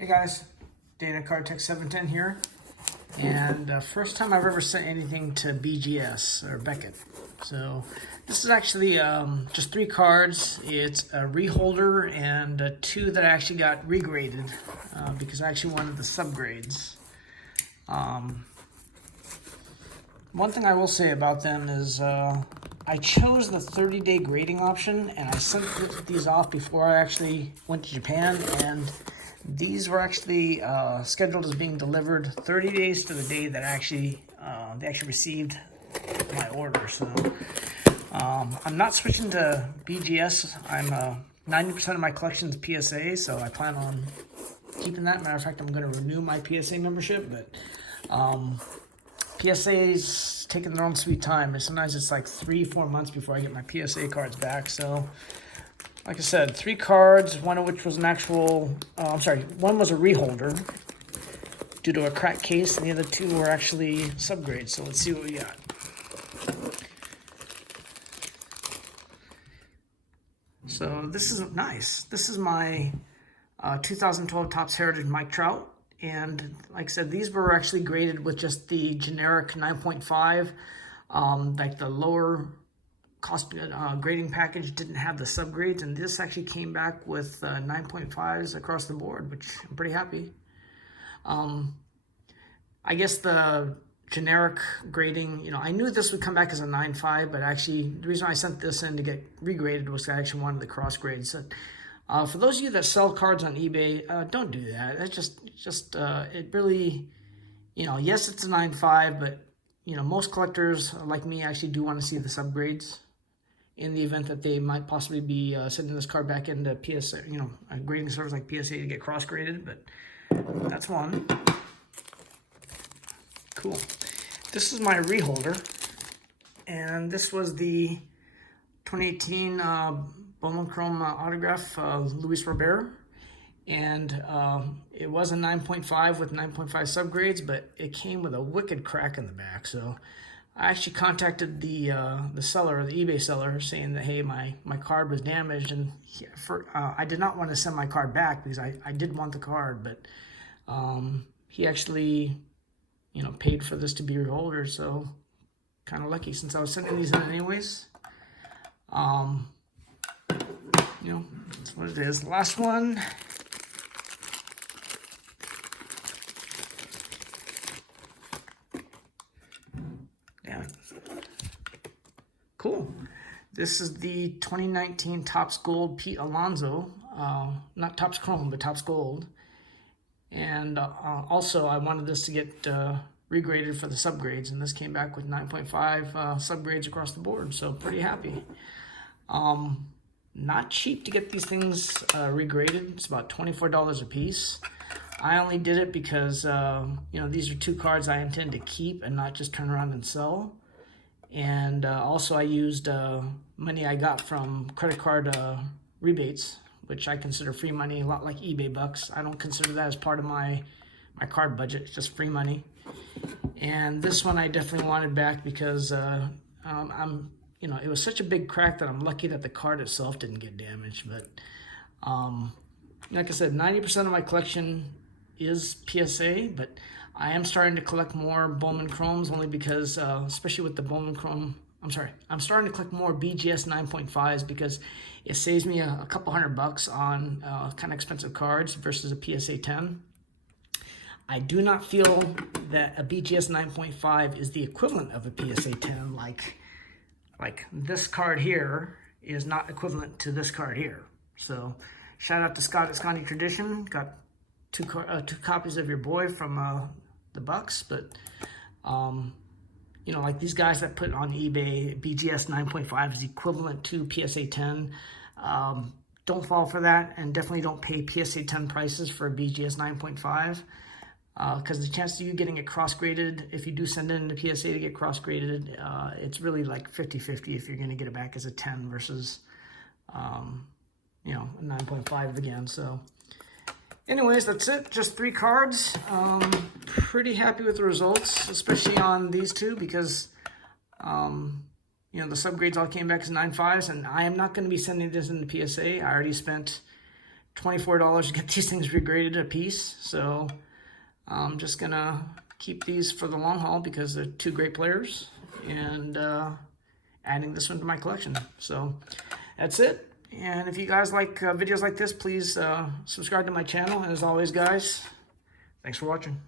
Hey guys, Dana Card Tech 710 here, and first time I've ever sent anything to BGS or Beckett. So this is actually just 3 cards. It's a reholder and 2 that I actually got regraded because I actually wanted the subgrades. One thing I will say about them is I chose the 30-day grading option, and I sent these off before I actually went to Japan, and these were actually scheduled as being delivered 30 days to the day that they actually received my order. So I'm not switching to BGS. I'm 90% of my collection is PSA, so I plan on keeping that. Matter of fact, I'm going to renew my PSA membership, but PSA's taking their own sweet time. And sometimes it's like 3-4 months before I get my PSA cards back. So like I said, 3 cards, one of which was an actual, one was a reholder due to a cracked case, and the other 2 were actually subgrades. So let's see what we got. So this is nice. This is my 2012 Topps Heritage Mike Trout. And like I said, these were actually graded with just the generic 9.5, like the lower cost grading package didn't have the subgrades, and this actually came back with 9.5s across the board, which I'm pretty happy. I guess the generic grading, I knew this would come back as a 9.5, but actually the reason I sent this in to get regraded was I actually wanted the cross grades. So, for those of you that sell cards on eBay, don't do that. It's just it really, yes, it's a 9.5, but most collectors like me actually do want to see the subgrades in the event that they might possibly be sending this card back into PSA, a grading service like PSA to get cross graded. But that's one. Cool. This is my reholder, and this was the 2018 Bowman Chrome autograph, Louise Ribeiro. And it was a 9.5 with 9.5 subgrades, but it came with a wicked crack in the back. So I actually contacted the seller, the eBay seller, saying that, hey, my card was damaged, and I did not want to send my card back because I did want the card, but he actually, paid for this to be reholder. So kind of lucky since I was sending these in anyways. That's what it is. Last one. Damn it. Cool. This is the 2019 Topps Gold Pete Alonso. Not Topps Chrome, but Topps Gold. And also, I wanted this to get regraded for the subgrades, and this came back with 9.5 subgrades across the board. So pretty happy. Not cheap to get these things regraded. It's about $24 a piece. I only did it because, these are 2 cards I intend to keep and not just turn around and sell. And also I used money I got from credit card rebates, which I consider free money, a lot like eBay bucks. I don't consider that as part of my card budget. It's just free money. And this one I definitely wanted back because it was such a big crack that I'm lucky that the card itself didn't get damaged. But like I said, 90% of my collection is PSA, but I am starting to collect more Bowman Chromes only because, especially with the Bowman Chrome, I'm starting to collect more BGS 9.5s because it saves me a couple $100 on kind of expensive cards versus a PSA 10. I do not feel that a BGS 9.5 is the equivalent of a PSA 10, like this card here is not equivalent to this card here. So shout out to Scott at Scotty Tradition. Got 2 copies of your boy from the Bucks. But, like these guys that put on eBay, BGS 9.5 is equivalent to PSA 10. Don't fall for that, and definitely don't pay PSA 10 prices for a BGS 9.5. Because the chance of you getting it cross-graded, if you do send in the PSA to get cross-graded, it's really like 50-50 if you're going to get it back as a 10 versus, a 9.5 again. So anyways, that's it. Just 3 cards. Pretty happy with the results, especially on these 2 because, the subgrades all came back as 9.5s, and I am not going to be sending this in the PSA. I already spent $24 to get these things regraded a piece. So I'm just gonna keep these for the long haul because they're two great players, and adding this one to my collection. So that's it. And if you guys like videos like this, please subscribe to my channel. And as always, guys, thanks for watching.